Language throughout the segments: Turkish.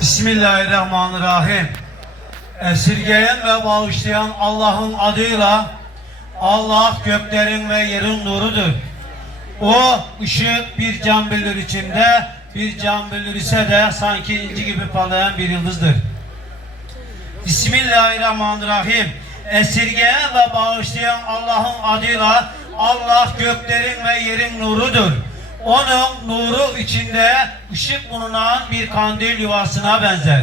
Bismillahirrahmanirrahim. Esirgeyen ve bağışlayan Allah'ın adıyla Allah göklerin ve yerin nurudur. O ışık bir can bilir içinde, bir can bilir ise de sanki inci gibi parlayan bir yıldızdır. Bismillahirrahmanirrahim. Esirgeyen ve bağışlayan Allah'ın adıyla Allah göklerin ve yerin nurudur. Onun nuru içinde ışık bulunan bir kandil yuvasına benzer.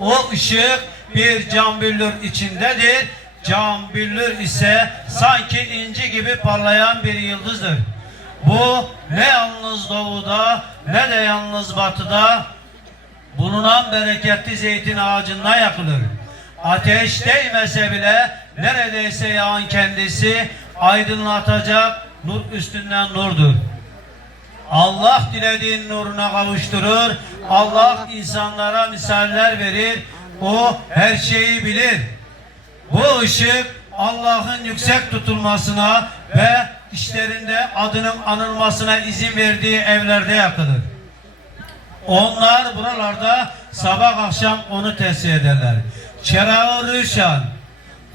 O ışık bir cam büllür içindedir. Cam büllür ise sanki inci gibi parlayan bir yıldızdır. Bu ne yalnız doğuda ne de yalnız batıda bulunan bereketli zeytin ağacından yakılır. Ateş değmese bile neredeyse yağın kendisi aydınlatacak nur üstünden nurdur. Allah dilediğin nuruna kavuşturur. Allah insanlara misaller verir. O her şeyi bilir. Bu ışık Allah'ın yüksek tutulmasına ve işlerinde adının anılmasına izin verdiği evlerde yakılır. Onlar buralarda sabah akşam onu tesir ederler. Çerağı Rüşan,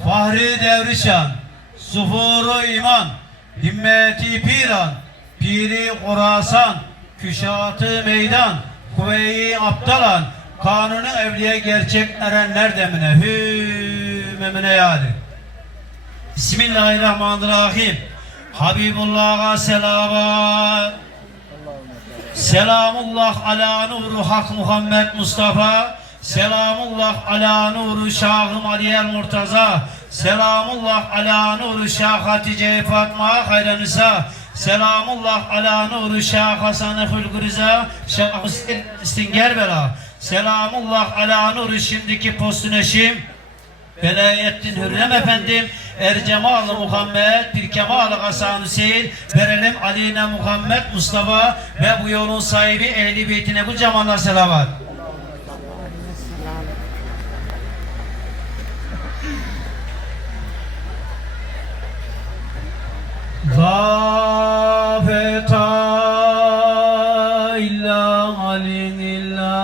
Fahri Devrişan, Sufuru İman, Himmeti Piran, Piri Khorasan, Küşatı Meydan, Kuvve-i Abdalan, Kanunu Evliye gerçek erenler demine, hü memine yani. Bismillahirrahmanirrahim. Habibullah'a selavat. Selamullah ala nuru hak Muhammed Mustafa. Selamullah ala nuru Şahım Aliyer Murtaza. Selamullah ala nuru Şah Hatice Fatma Hayranisa. Selamullah ala nuru Şah Hasan Hülgürüza. Şah Hüseyin Stingerbela. Selamullah ala nuru şimdiki postun eşim. Velayettin Hürrem efendim, Ercemalı Muhammed, Pirkemalı Hasan Hüseyin, verelim Aleyna Muhammed Mustafa ve bu yolun sahibi Ehli Beytine bu zamana selavat. Zafeta illa alin illa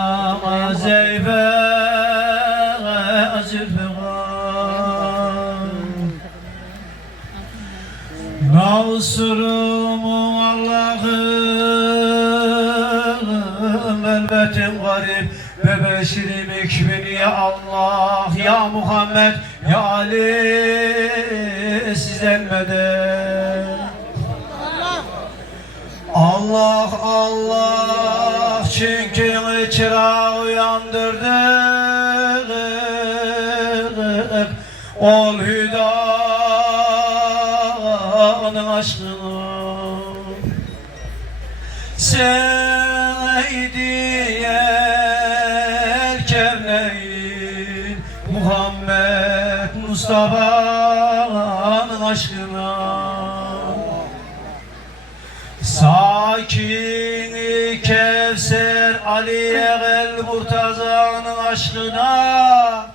azeyfe azifegan Nasurumun Allah'ım garip ve beşirim ekbini ya Allah ya Muhammed ya Ali sizden medet Allah Allah çünkü çırağı uyandırdık. Ol hüdanın aşkını. Seydi Kevneyn Muhammed Mustafa'nın aşkına Sakin Kevser Aliye Gel Murtaza'nın aşkına.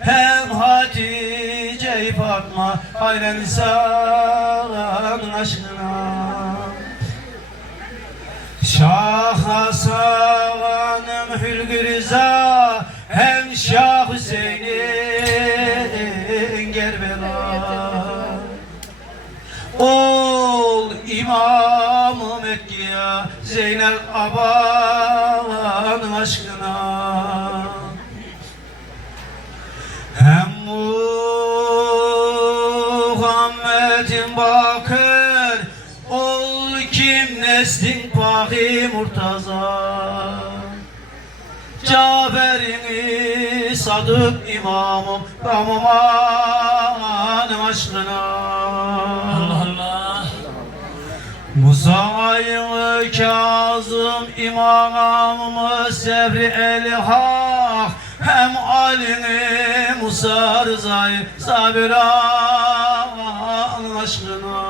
Hem Hatice Fatma Hayren İsa'nın aşkına. Şah Hasan'ım Hülgü Rıza Hem Şah Hüseyin'in Zeynel Aba'nın aşkına. Hem Muhammed'in bakır Ol kim neslin pahi murtaza. Cafer'in sadık imamım Ramazan'ın aşkına Musa'yı Kazım imamımız Sevri el Hak Hem Ali'ni Musa Rıza'yı Sabiran aşkına.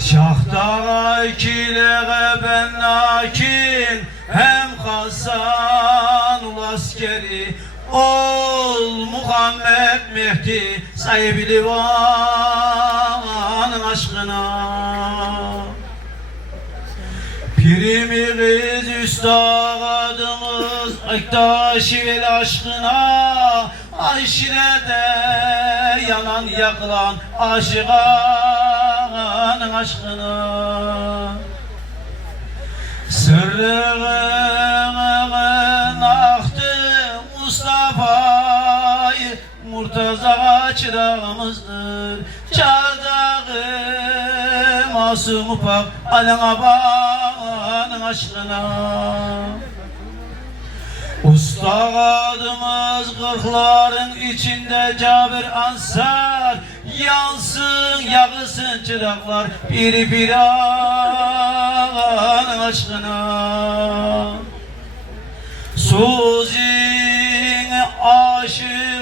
Şahta ikile ben lakin Hem Hasan askeri Ol Muhammed Mehdi sahibi divanın aşkına Piri Pirimiz üstadımız Ektaş ile aşkına Aşirede yanan yakılan aşıkanın aşkına. Sırrımın Murtaza çırağımızdır. Çardağı masum pak Alın abanın aşkına. Ustadımız kırkların içinde Cabir Ansar. Yansın yakılsın çıraklar Biri bir anın aşkına. Suzin aşıkam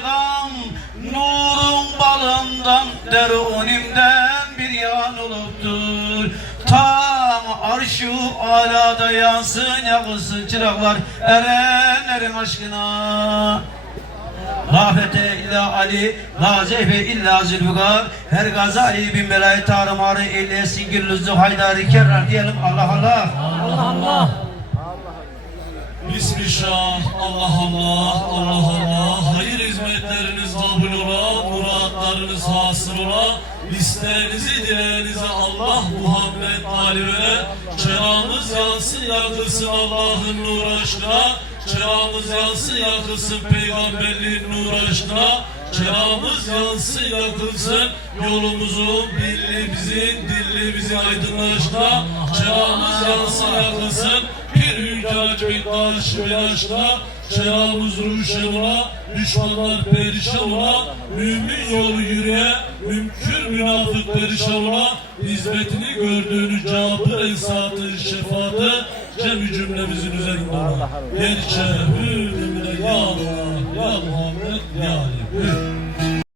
balından Derunimden bir yan oluptur. Tam arşu alada yansın yakılsın çıraklar Erenlerin aşkına. Gafete illa Ali, la zeyfe illa zülfügar Her gazali bin belayı tarımarı ile singillüzü haydari kerrar diyelim. Allah Allah. Allah Allah. Bismillah, Allah Allah, Allah Allah. Hayır hizmetleriniz İsteğinizi, dileğinize Allah Muhammed Ali vere. Çırağımız yansın, yakılsın Allah'ın nur aşkına. Çırağımız yansın, yakılsın peygamberliğin nur aşkına. Çırağımız yansın, yakılsın yolumuzun, birliğimizin, dirliğimizin aydınlaşına. Çırağımız yansın, yakılsın bir hünkâr bektaş belaşla Çırağımız ruşen ola, düşmanlar perişan ola Mümin yolu yürüye, mümkün münafık perişan ola Hizmetini gördüğünü cabır ensatı şefaatı Cem cümlemizin üzerinde ola Gerçe hürmüne ya Allah, ya Muhammed, ya Ali